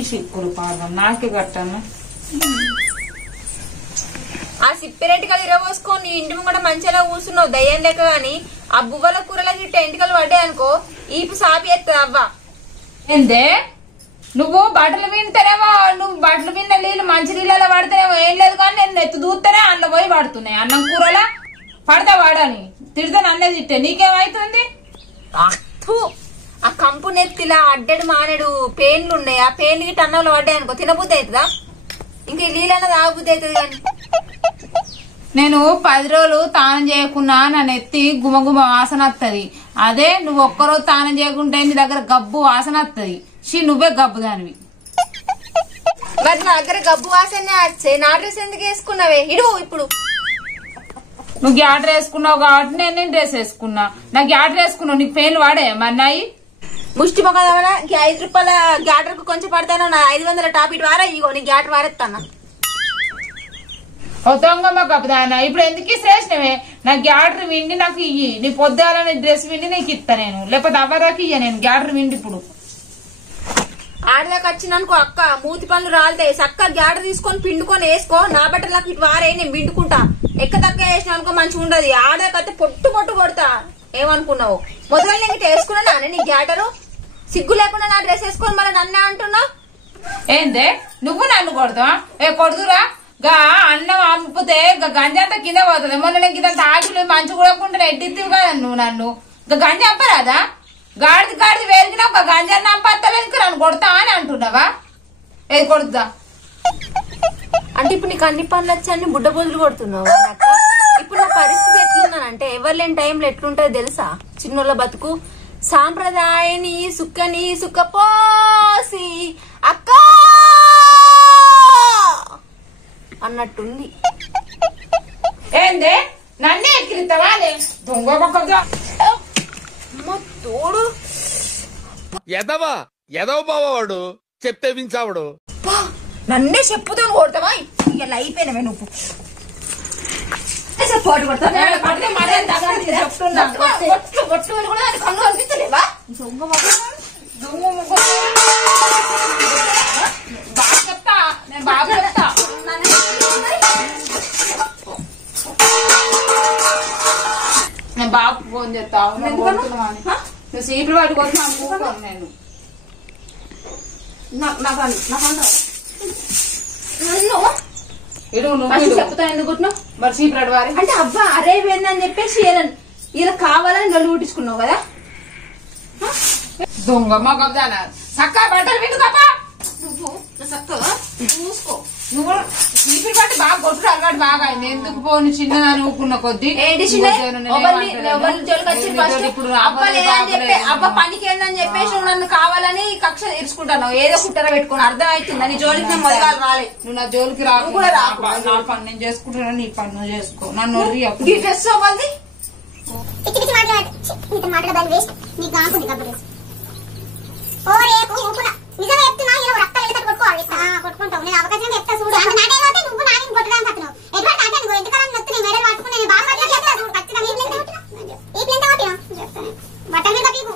ఈ సిక్కులు పాదం నాకే కట్టాను. ఆ సిప్పిరెంటికలు ఇరవోసుకొని ఇంటి ముంగట మంచిగా కూర్చున్నావు దయ్యం లెక్క గాని ఆ బువ్వల కూరలకి ఎంటికలు పడ్డాయి అనుకో ఈపు సాపి ఎత్తది అవ్వ. ఏందే నువ్వు బట్టలు వింటేనేమో నువ్వు బట్టలు విన్న నీళ్ళు మంచి నీళ్ళలో పడితేనేమో ఏం లేదు కానీ నేను ఎత్తు దూస్తేనే అందులో పోయి పడుతున్నాయి. అన్నం కూరలా పడతా వాడని తిడితే నన్నే తిట్టే నీకేమైతుంది? ఆ కంపు నెత్తిలా అడ్డడు మానేడు పేన్లు ఉన్నాయి. ఆ పేన్లు గిట్ట అన్నంలో పడ్డాయి అనుకో తినబుద్ధి అవుతుందా? ఇంకా నీళ్ళన్నా తాగబుద్ధి అవుతుంది కానీ నేను 10 రోజులు తానం చేయకున్నా నా నెత్తి గుమగుమ వాసన వస్తుంది. అదే నువ్వు ఒక్కరోజు తానం చేయకుంటే నీ దగ్గర గబ్బు వాసన వస్తుంది. నువ్వే గబ్బు దానివి. మరి నా దగ్గర గబ్బు వాసన వచ్చే నా డ్రెస్ ఎందుకు వేసుకున్నావే ఇడు ఇప్పుడు నువ్వు గ్యాటర్ వేసుకున్నావు కాబట్టి నేను డ్రెస్ వేసుకున్నా. నాకు గ్యాటర్ వేసుకున్నావు నీకు పెయిన్లు వాడే మన్నాయి ముష్టి మొక్కదమనా 5 రూపాయల గ్యాటర్ కు కొంచెం పడతాను నా 500 టాప్ ఇటు వారా ఇగో నీ గ్యాటర్ వారేస్తాను. దొంగమ్మ గబ్బుదానా ఇప్పుడు ఎందుకు ఇసేసినవే? నా గ్యాటర్ విండి నాకు ఇయ్యి. నీ పొద్దుగాల డ్రెస్ విండి నీకు ఇస్తా నేను, లేకపోతే అవ్వదాకా ఇయ్య నేను గ్యాటర్ విండి. ఇప్పుడు ఆడదాకా వచ్చినానుకో అక్క మూతి పనులు రాలుతాయి. చక్క గ్యాటర్ తీసుకొని పిండుకొని వేసుకో. నా బట్టలు నాకు ఇటు వారే నేను పిండుకుంటా. ఎక్క తక్కువ వేసిన అనుకో మంచిగా ఉండదు. ఆడదాకైతే పొట్టు పొట్టు కొడతా. ఏమనుకున్నావు మొదలు నేను ఇటు వేసుకున్నా నీ గ్యాటరు సిగ్గు లేకుండా నా డ్రెస్ వేసుకొని మళ్ళీ నన్నే అంటున్నావు ఏందే? నువ్వు నన్ను కొడతావా? కొడుతురా గా అన్నం అమ్మితే గంజంతా కింద పోతుంది. మొన్న నేను కింద తాగులు మంచి కూడకుండా ఎడ్డిద్దివి కదా నువ్వు నన్ను. గంజి అప్పరాదా? గాడిది గాడిది వేరిగినా ఒక గంజాన్ని అంపత్తలేదు నన్ను కొడతా అని అంటున్నావా? ఏది కొడుతా అంటే ఇప్పుడు నీకు అన్ని పనులు వచ్చి అన్ని బుడ్డ బొదులు కొడుతున్నావు. ఇప్పుడు నా పరిస్థితి ఎట్లున్నానంటే ఎవరు లేని టైంలో ఎట్లుంటది తెలుసా? చిన్నోళ్ళ బతుకు సాంప్రదాయని సుక్కని సుక్కపోసి అక్క అన్నట్టుంది. ఏందే నన్నే ఎక్కిరిస్తావా? దొంగ తోడు ఎదవా ఎదవ బావాడు చెప్తే వించావాడు. నన్నే చెప్పుతో కొడతావా? ఇలా అయిపోయినవే నువ్వు పోటు కొడతావా? చెప్తున్నా కన్ను అనిపించలేవా? బాగా చెప్తా నేను బాగా చెప్తా. నేను బాగా ఫోన్ చేస్తావు నువ్వు సీట్లు పట్టుకొచ్చి నేను చెప్తా ఎందుకుంటున్నావు మరి సీట్లు అడవాలి అంటే అబ్బా అరే వేందని చెప్పేసి ఇలా కావాలని నన్ను పుట్టించుకున్నావు కదా. దొంగ మగదానా చక్క బట్టలు వింటుకోపా. నువ్వు చక్కగా చూసుకో. నువ్వు సీపీలు బట్టి బాగా కొట్టుడు అలవాటు బాగా అయింది. ఎందుకు పోను చిన్నదా నూకున్న కొద్ది అబ్బా పనికి ఏందని చెప్పేసి నన్ను కావాలని కక్ష తీర్చుకుంటాను. ఏదో కుట్టర పెట్టుకుని అర్థం అవుతుంది. నీ జోలికి నేను మొదలు రాలే. నువ్వు నా జోలికి రాకుండా నా పని నేను చేసుకుంటున్నా నీ పని నువ్వు చేసుకో. నన్ను డ్రెస్ అవ్వాలి నిజంగా చెప్తున్నా ఇలా రక్తాలు వెళ్ళి కొట్టుకోవాలి కొట్టుకుంటావు. నేను అవకాశం చెప్తా చూడు. నువ్వు నాయన కొట్టడానికి వస్తున్నావు. ఎటువంటి అంటే నువ్వు ఎంతకాలం వస్తున్నాయి మెడలు పట్టుకుని నేను బాగా చెప్తా చూడు. ఖచ్చితంగా ఈ ప్లేంట్ కొట్టినా బట్టల మీద పీకు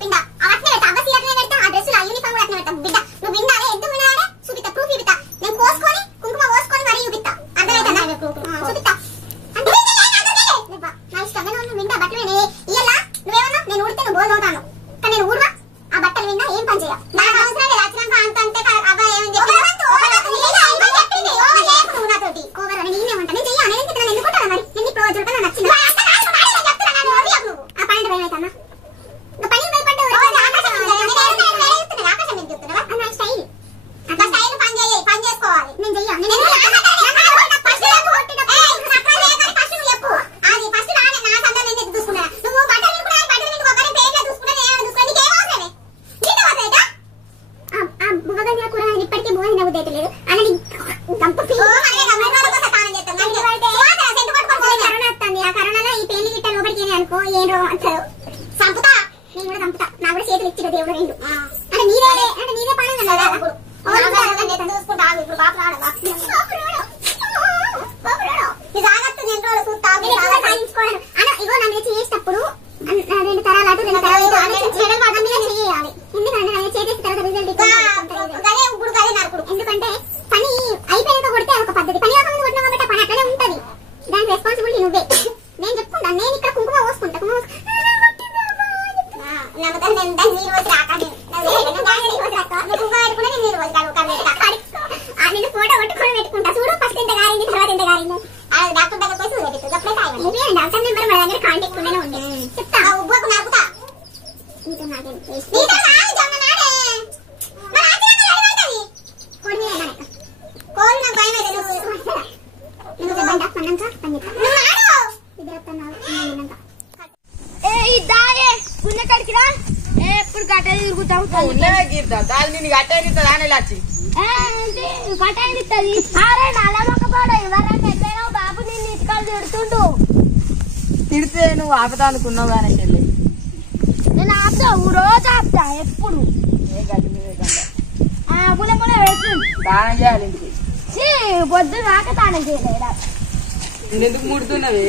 పిండ అవట్నే పెడతా. అవ్వ సీట్లనే పెడతా. ఆ డ్రెస్ యూనిఫామ్ కూడా అట్నే పెడతా. బిడ్డ నువ్వు విన్నాడే ఎందుకు విన్నాడే చూపిస్తా. ప్రూఫ్ చూపిస్తా. నేను కోసుకొని కుంకుమ కోసుకొని మరీ చూపిస్తా. అర్థమైందా? చూపిస్తా. నా ఇష్టం నువ్వు వింటా బట్టలు ఇయ్యలా నువ్వేమన్నా నేను ఊడితే నువ్వు బోల్ అవుతాను కానీ నేను ఊరువా ఆ బట్టలు విన్నా ఏం పని చేయ నాకు అవసరం లేదు. వచ్చినాక అంత అంటే అబ్బాయి ఏమని చెప్పి నాతోటి కోవర్ అని నేనేమంటా నేను చెయ్యాలి. నేను ఎందుకుంటాను మరి నేను ఇప్పుడు చుట్టూ నచ్చింది ఆ పని భయమవుతానా పని భయపడ్డావు ఆకాశం ఎందుకు చెప్తున్నావా? నా స్టైల్ అట్లా స్టైల్ పని చేసుకోవాలి. నేను చెయ్యాలి. ఇప్పటికే భోజనం అవుతుంది లేదు అని కరోనా వస్తుంది. ఆ కరోనాలో ఈ పెళ్లి గిట్ట లోపలికి అనుకో ఏం రోగం అంటారు. చంపుతా నేను కూడా చంపుతా. నా కూడా చేతులు ఇచ్చిన దేవుడు రెండు అంటే నీదే పని చూసుకుంటా. ఇప్పుడు బాపు జాగ్రత్త నేను రోజు చూస్తా సాధించుకోవడం అన్న ఇగో నన్ను చేసేటప్పుడు 2 తరాలు అటు 2 తరాలు చేయాలి. ఎందుకంటే చేసేసిన తర్వాత రిజల్ట్ నీళ్ళు పోసి రాకండి నీళ్ళు పోసి నేను ఫోటో కొట్టుకొని పెట్టుకుంటా చూడు ఫస్ట్ ఎంత గారింది తర్వాత ఎంత గారింది డాక్టర్ దగ్గర పోయి చూడబెట్టు అప్పుడే డాక్టర్ నెంబర్ మన దగ్గర కాంటాక్ట్ ఉండనే ఉంది చెప్తా ఉబ్బకు నాకుతా నీతో నాకేం నీతో నాది జమ్మ నాడే మన ఆచరణ అడిగైతది కోడి మీద నాక కోడి నా భయం అయితే నువ్వు బండ పన్నంక పన్నిత నువ్వు నాడు ఇదత్తన్నావు నిన్నంక ఏ ఇదాయే పుల్ల కడికిరా ఎప్పుడు గట్ట తిరుగుతాం ఉన్నదే గీర్తా దాని నిన్ను గట్టేనిస్తా దాని లాచి కట్టాయిస్తుంది అరే నల్ల మొక్క పోడ ఎవరైనా ఎక్కడో బాబు నిన్ను ఇటుకలు తిడుతుండు తిడితే నువ్వు ఆపుతా అనుకున్నావు కానీ చెల్లి నేను ఆపుతా రోజు ఆపుతా ఎప్పుడు ఏ గడ్డి మీద గడ్డ పుల్ల పుల్ల వేస్తుంది దానం చేయాలి ఇంటికి పొద్దున రాక తానం చేయలేదా నేను ఎందుకు ముడుతున్నది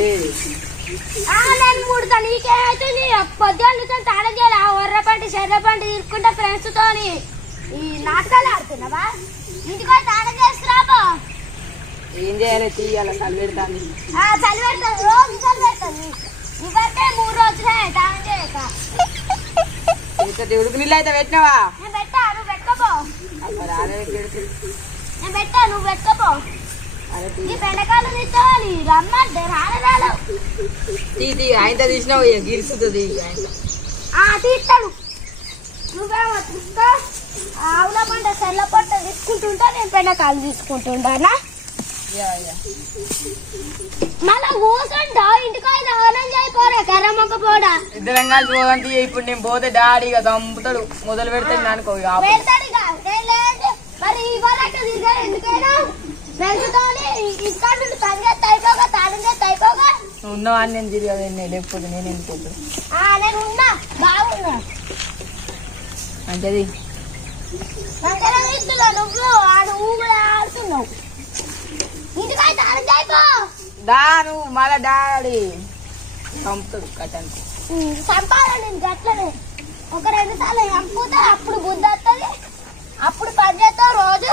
నేను ముడతా నీకేమైతుంది పొద్దున్న తానం చేయాలి ఒర్రపంటి శర్రపంటి తీసుకుంటా ఫ్రెండ్స్ తోని ఈ నాటకాలు ఆడుతున్నావా ఇంటికి తానం చేస్తున్నావా ఏం చేయాలి తీయాలి చలి పెడతాను చలి పెడతాను రోజు చలి పెడతాను ఇవైతే 3 రోజులే తానం చేయక ఉడుకు నీళ్ళు అయితే పెట్టినావా నేను పెట్టా నువ్వు పెట్టుకోపో రాదే నేను పెట్టా నువ్వు పెట్టుకోపో ఈ బెండకాయలు తీసుకోవాలి రమ్మంటే రాను తీ ఆయన తీసినావు గిరుస్తుంది తీస్తాడు నువ్వేమో తీసుకో ఆవుల పంట సెల్ల పంట తీసుకుంటుంటా నేను బెండకాయలు తీసుకుంటుంటానా మళ్ళా కూర్చుంటా ఇంటికి ఆనందం అయిపోరా కర్ర మొక్క పోడా ఇద్దరం కలిసి పోదంటే ఇప్పుడు నేను పోతే డాడీ ఇక చంపుతాడు మొదలు పెడతాడు అనుకో పెడతాడు ఇక మరి ఇవాళ తిరిగారు ఎందుకైనా వెళ్తానే ఇంకా పని చేస్తే అయిపోగా తాళం చేస్తే అయిపోగా ఉన్నవాడిని నేను తిరిగి నేను లేకపోతే నేను వెళ్ళిపోతాను నేను ఉన్నా బాగున్నా మంచిది మంచిగా తీస్తున్నా నువ్వు ఆడు ఊగులా ఆడుతున్నావు ఇంటికాయ తాళం చేయకో దా నువ్వు మళ్ళా డాడీ చంపుతాడు కట్టానికి చంపాలి నేను గట్లనే ఒక 2 సార్లు చంపుతా అప్పుడు బుద్ధి వస్తుంది అప్పుడు పని చేస్తావు రోజు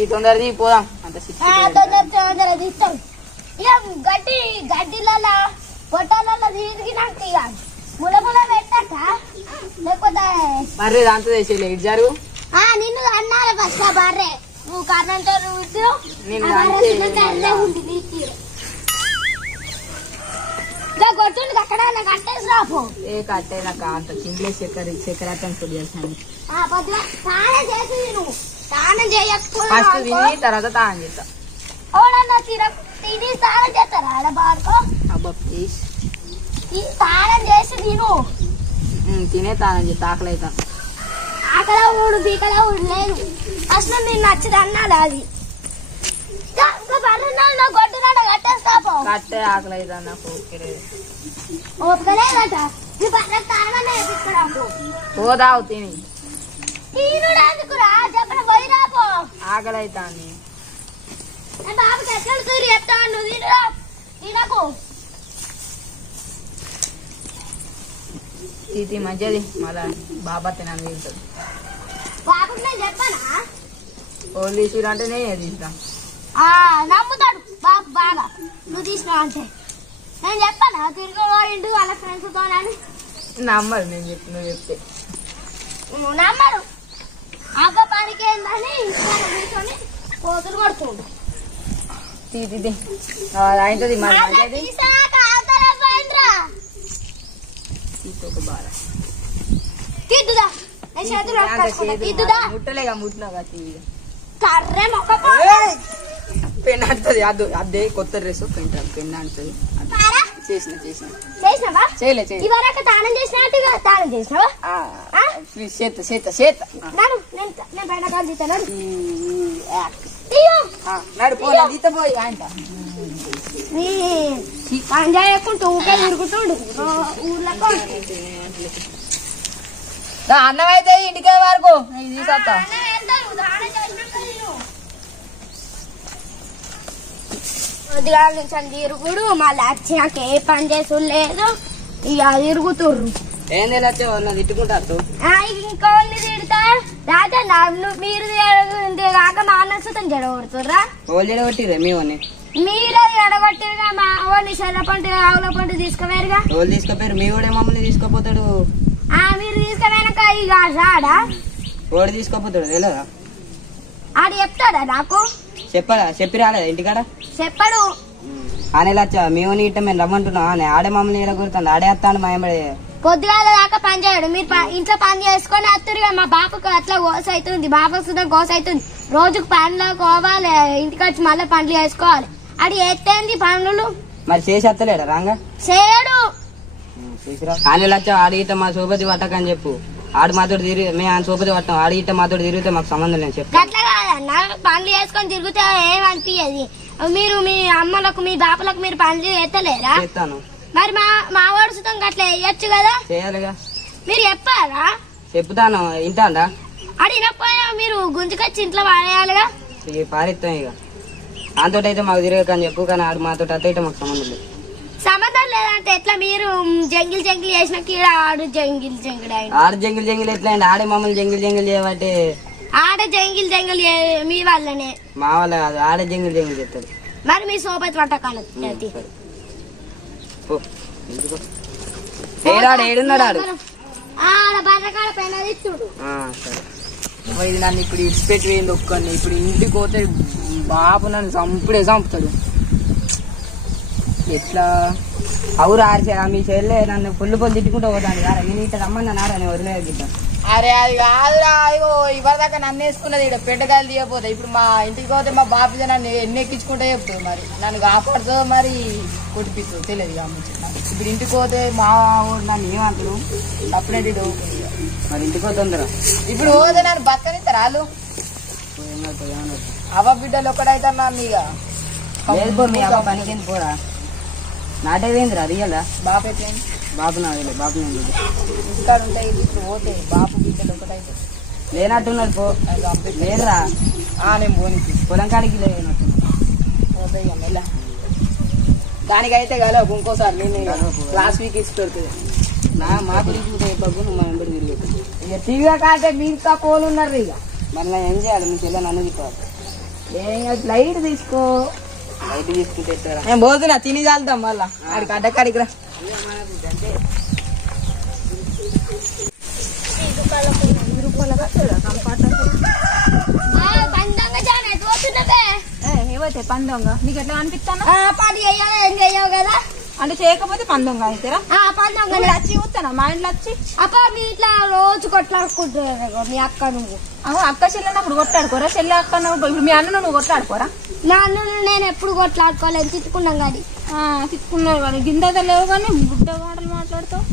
ఈ తొందరది పోదాం అంత తొందర తీస్తాం ఇక గడ్డిలలో పొట్టాలలో తిరిగినాక ఇక ముల పెట్టాక లేకపోతే మర్రే దాంతో చేసేలే ఇటు జరుగు నిన్ను అన్నారా ఫస్ట్ బర్రే నువ్వు కర్రంతో కొట్టుండి అక్కడ కట్టేసి రాపో ఏ కట్టే నాకు అంత తిండిలే చక్కెర పొడి చేస్తాను పొద్దున స్నానం చేసి నువ్వు స్నానం చేయకపోతే ఫస్ట్ తిని తర్వాత తానం చేస్తా ఓడన్నా తిని స్నానం చేస్తారా ఆడ బాడుకో అబ్బా ప్లీజ్ స్నానం చేసి తిను తినే తానం చేస్తా ఆకలి అవుతా ఆకల ఊడు బీకల ఊడు లేదు అసలు నేను నచ్చదు అన్నాడు అది గొడ్డునాడ కట్టేస్తాపో కట్టే ఆకలి అవుతా నాకు ఓపికలేదట ఈ బర్రె తాననే వేపిస్తున్నాకు పోదావు తిని తీనుడు ఎందుకురా చెప్పిన పోయి రాపో ఆకలి అవుతా బాబుకి ఎక్కడ తూరి చెప్తాను నువ్వు తినురా తినకు ఇది మంచిది మళ్ళా బాబా తినాలి వెళ్తుంది బాబుకి నేను చెప్పానా పోలీసు అంటే నేను తీస్తా నమ్ముతాడు బాబు బాగా నువ్వు తీసినావు అంటే నేను చెప్పానా తిరుగుడు వాళ్ళ ఫ్రెండ్స్ తో నమ్మరు నేను చెప్పి నువ్వు చెప్తే నువ్వు నమ్మరు ఆక పనికి ఏందని కూర్చొని కోతులు కొడుతుండు తీది ఆయనది మరి మంచిది ఒక బాధ తీద్దుదా నేను చేతులు తీద్దుదా ముట్టలేగా ముట్టినాగా తీయ కర్రే మొక్క పెన్ అంటది అదే కొత్త డ్రెస్ పెన్ అంటది చేసిన చేసినావా చేయలే ఇవరకు తానం చేసినట్టు తానం చేసినావా చేత నేను బెండకాయలు తీస్తాను నడు పోలే తీత పోయి అంట పంజాయ్ ఎక్కుంటూ ఊకే తిరుగుతుండు ఊర్లకు అన్నం అయితే ఇంటికే వరకు తీసుకొస్తా ఉదయాల నుంచి తిరుగుడు మళ్ళీ వచ్చాక ఏ పని చేసుడు లేదు ఇక తిరుగుతుర్రు ఏం తెలియచ్చే వాళ్ళు తిట్టుకుంటారు ఇంకోళ్ళు తిడతా రాజా మీరు కాక మా అన్న సుతం జడగొడుతుర్రా వాళ్ళు జడగొట్టిరే మేమని మీరే ఎడగొట్టిరుగా మా అవ్వని చెర్ర పంట ఆవుల పంట తీసుకుపోయారుగా. ఎవరు తీసుకుపోయారు? మీ కూడా మమ్మల్ని తీసుకుపోతాడు. మీరు తీసుకుపోయాక ఇక రాడా? ఓడి తీసుకుపోతాడు తెలియదా? ఆడు చెప్తాడా నాకు? చెప్పాడా? చెప్పి రాలేదా ఇంటికాడ? చెప్పడు. ఆనే లచ్చ మేము ఇట్ట మేము రమ్మంటున్నాం. ఆడే మమ్మల్ని ఎడగొడుతుంది. ఆడే వస్తాను మా ఎంబడి. పొద్దుగాల దాకా పని చేయడు. మీరు ఇంట్లో పని చేసుకొని వస్తురుగా. మా బాపకు అట్లా గోస అవుతుంది, బాపకు సుధా గోస అవుతుంది. రోజుకు పనులు పోవాలి, ఇంటికి వచ్చి మళ్ళీ పనులు చేసుకోవాలి. అది ఎత్తేంది పనులు? మరి చేసి వస్తలేడా రాంగా? చేయడు. ఆనే లచ్చ ఆడిగిట మా సోపతి పట్టకని చెప్పు. ఆడు మాతో తిరిగి మేము ఆయన సోపతి పట్టాం. ఆడిగిట మాతో తిరిగితే మాకు సంబంధం లేదు చెప్పు. అట్లా కాదన్న, పనులు చేసుకొని తిరిగితే ఏమనిపించదు. మీరు మీ అమ్మలకు మీ బాపలకు మీరు పనులు చేస్తలేరా? చేస్తాను. మరి మా వాడు సుతం అట్లా వేయచ్చు కదా? చేయాలిగా. మీరు చెప్పారా? చెప్తాను. ఇంటాడా? అడిగినపోయినా మీరు గుంజుకొచ్చి ఇంట్లో వాడేయాలిగా. పారిస్తాం ఇక. దాంతో అయితే మాకు తిరగకని చెప్పు. కానీ ఆడు మాతో అట్ట మాకు సంబంధం లేదు. సంబంధం లేదంటే ఎట్లా? మీరు జంగిల్ చేసిన కీడ ఆడు జంగిల్ ఆడు జంగిల్ ఎట్లా అండి? ఆడే మమ్మల్ని జంగిల్ చేయబట్టి. ఆడ జంగిల్ మీ వాళ్ళనే. మా వాళ్ళ కాదు, ఆడే జంగిల్ చెప్తాడు. మరి మీ సోపతి వంటకాలు ఏడున్నాడు ఆడు? ఆడ బర్రకాడ పైన చూడు. సరే. ఇది నన్ను ఇప్పుడు ఇడిచిపెట్టి వేయండి ఒక్కడిని. ఇప్పుడు ఇంటికి పోతే బాబు నన్ను చంపుతాడు. ఎట్లా? అవురా మీ చెల్లె నన్ను పొల్లు తిట్టుకుంటూ పోతాను కదా. నేను ఇట్లా రమ్మన్నారా నేను వదిలేగిద్దాం. అరే అది కాదురా. అయ్యో ఇవాళ దాకా నన్ను వేసుకున్నది ఇక్కడ పెంటగాయలు తీయపోతే. ఇప్పుడు మా ఇంటికి పోతే మా బాబు నన్ను ఎన్ని ఎక్కించుకుంటే చెప్తుంది. మరి నన్ను కాపాడుతో మరి కొట్టిపిస్తుంది తెలియదు. ఇప్పుడు ఇంటికి పోతే మా నన్ను ఏమంటారు? తప్పులేడు. మరి ఇంటికి పోతుందిరా. ఇప్పుడు పోతే నన్ను బతకనిస్తారు వాళ్ళు. అవ్వ బిడ్డలు ఒక్కడైతే నన్ను ఇక మీ అవ్వ పనికి పోరా. నాటేదేందిరా రియల్దా? బాబు అయితే బాబు నాది బాబు ఇంటికాడ ఉంటాయి. ఇప్పుడు పోతే బాబు బిడ్డలు ఒకటైతే లేనట్టున్నది. పో లేదురా. నేను పోనీ పొలం కాడికి లేనట్టు పోతాయి మెల్ల. దానికైతే కలవు ఇంకోసారి నేను లాస్ట్ వీక్ ఇచ్చి పెడుతుంది. మా గురించి కూడా చెప్పకు. నువ్వు మా వెంబడి తిరిగి ఇక టీవీ కాంటే మీరు పోలు ఉన్నారు. ఇక మరి నేను ఏం చేయాలి? మీ చెల్లె నన్ను తీసుకోవాలి. లైట్ తీసుకో. బయట తీసుకుంటే ఎట్టారా? నేను పోతున్నా తిని చాలుతాం మళ్ళా ఆడికి అడ్డకాడికి రా. పందొంగ నీకు ఎట్లా అనిపిస్తాను? పని చెయ్యాలి, ఏం చెయ్యవు కదా. అంటే చేయకపోతే పందొంగ అయితేరా? పందొంగ వచ్చి చూస్తాను మా ఇంట్లో వచ్చి. అప్ప మీ ఇట్లా రోజు కొట్లాడుకుంటున్నారు మీ అక్క నువ్వు. అక్క చెల్లెని అప్పుడు కొట్లాడుకోరా? చెల్లె అక్క ఇప్పుడు మీ అన్న నువ్వు కొట్లాడుకోరా? నా అన్న నేను ఎప్పుడు కొట్లాడుకోలేదు, తిట్టుకున్నాం కానీ. తిట్టుకున్నావు కానీ గింద లేవు కానీ బుడ్డ మాటలు మాట్లాడుతావు.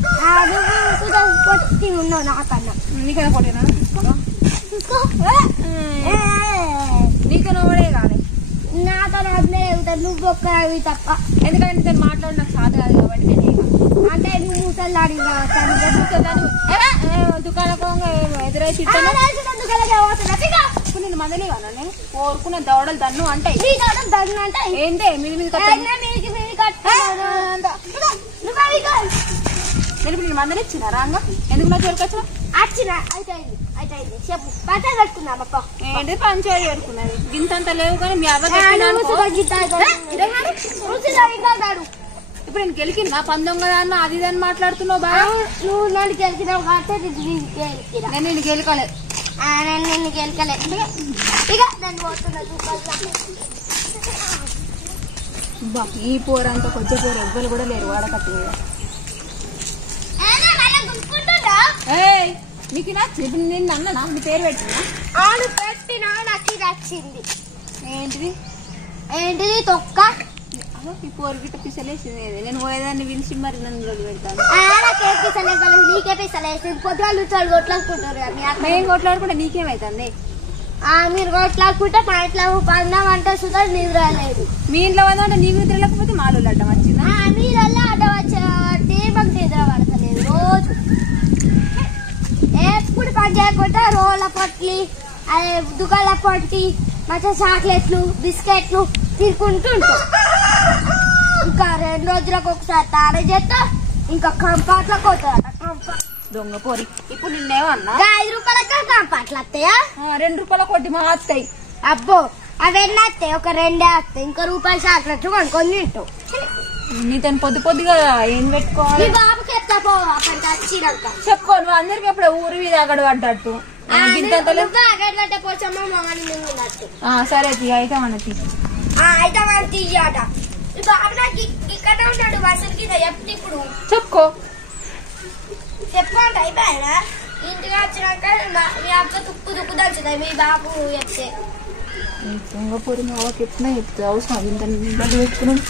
కొట్టి ఉన్నావు నాకన్నా. నీకైనా కొట్టినా నీకైనా ఓడే కానీ నాతో అదే అవుతాడు. నువ్వు ఒక్క తప్ప. ఎందుకంటే నీతో మాట్లాడి నాకు సాధ కాదు కాబట్టి నేను అంటే నువ్వు ముసలి అడిగిన దుకాణంగా ఎదురైతే నేను మందలేవాను. నేను కోరుకున్న దవడలు దన్ను అంటే ఏంటే మీద మీద నేను ఇప్పుడు మందలు ఇచ్చిన రాంగా ఎందుకు నా జోలికి వచ్చిన? వచ్చిన అయితే చెప్పు. పంచాయతీ పెట్టుకున్నాం అప్ప. ఏంటి పంచాయతీ పెట్టుకున్నది? గింతంత లేవు కానీ మీ అబ్బాయి ఇప్పుడు నేను గెలికినా పందొంగ అన్న అది అని మాట్లాడుతున్నావు. బాగా నువ్వు నన్ను గెలికినావు కాబట్టి నేను నిన్ను గెలకలేదు. నిన్ను గెలకలేదు. ఇక నన్ను పోతున్నా. ఈ పోరంతా కొద్ది పోరు ఎవ్వరు కూడా లేరు వాడకత్తి మీద. నీకు నచ్చింది? ఇప్పుడు నేను అన్ననా నీ పేరు పెట్టినా? ఆడు పెట్టినా నాకు నచ్చింది. ఏంటిది తొక్క? ఈ పోరు గిట్ట పిసలేసింది. నేను పోయేదాన్ని పిలిచి మరి నన్ను రోజు పెడతాను. నాకే పిసలేదు, నీకే పిసలేదు. పొద్దుగాలు కొట్లాడుకుంటారు. మేము కొట్లాడుకుంటే నీకేమైతుంది? మీరు కొట్లాడుకుంటే మా ఇంట్లో పందాం అంటే సుధా నిద్ర లేదు. మీ ఇంట్లో అంటే నీకు నిద్ర లేకపోతే మాలో అడ్డం వచ్చిందా? మీరు అడ్డం వచ్చే మాకు నిద్ర పడతలేదు. రోజు ఎప్పుడు పని చేయకుండా రోళ్ళ పొట్లి అదే దుకాళ్ళ పొట్టి మంచిగా చాక్లెట్లు బిస్కెట్లు తినుకుంటుంటాం. ఇంకా 2 రోజులకు ఒకసారి తానే చేస్తా. ఇంకా కంపాట్లకు పోతాడట. దొంగ పోరి. ఇప్పుడు నిన్నేమన్నా 5 రూపాయలకి కంపాట్లు వస్తాయా? 2 రూపాయల కొట్టి మా వస్తాయి. అబ్బో అవన్నీ వస్తాయి, ఒక 2 వస్తాయి, ఇంకా రూపాయలు చాక్లెట్లు కొనుక్కొని తింటావు. నీతో పొద్దు ఏం పెట్టుకోవాలి? మీ బాబుకి చెప్తా పో, అక్కడికి వచ్చినాక చెప్పుకో. నువ్వు అందరికి ఎప్పుడు ఊరి మీద అక్కడ పడ్డట్టు. పోచమ్మ మొగని మింగినట్టు. సరే అయితే మనకి అయితే మనం తీయట. ఈ బాబు నాకు ఇక్కడ ఉంటాడు వర్షం కింద చెప్తే ఇప్పుడు చెప్పుకో. చెప్పుకోండి అయిపోయినా ఇంటికి వచ్చినాక మీ అక్క తుక్కు దంచుతాయి మీ బాబు చెప్తే. పూరి చెప్తున్నా చెప్తే అవసరం ఇంత పెట్టుకున్నాడు.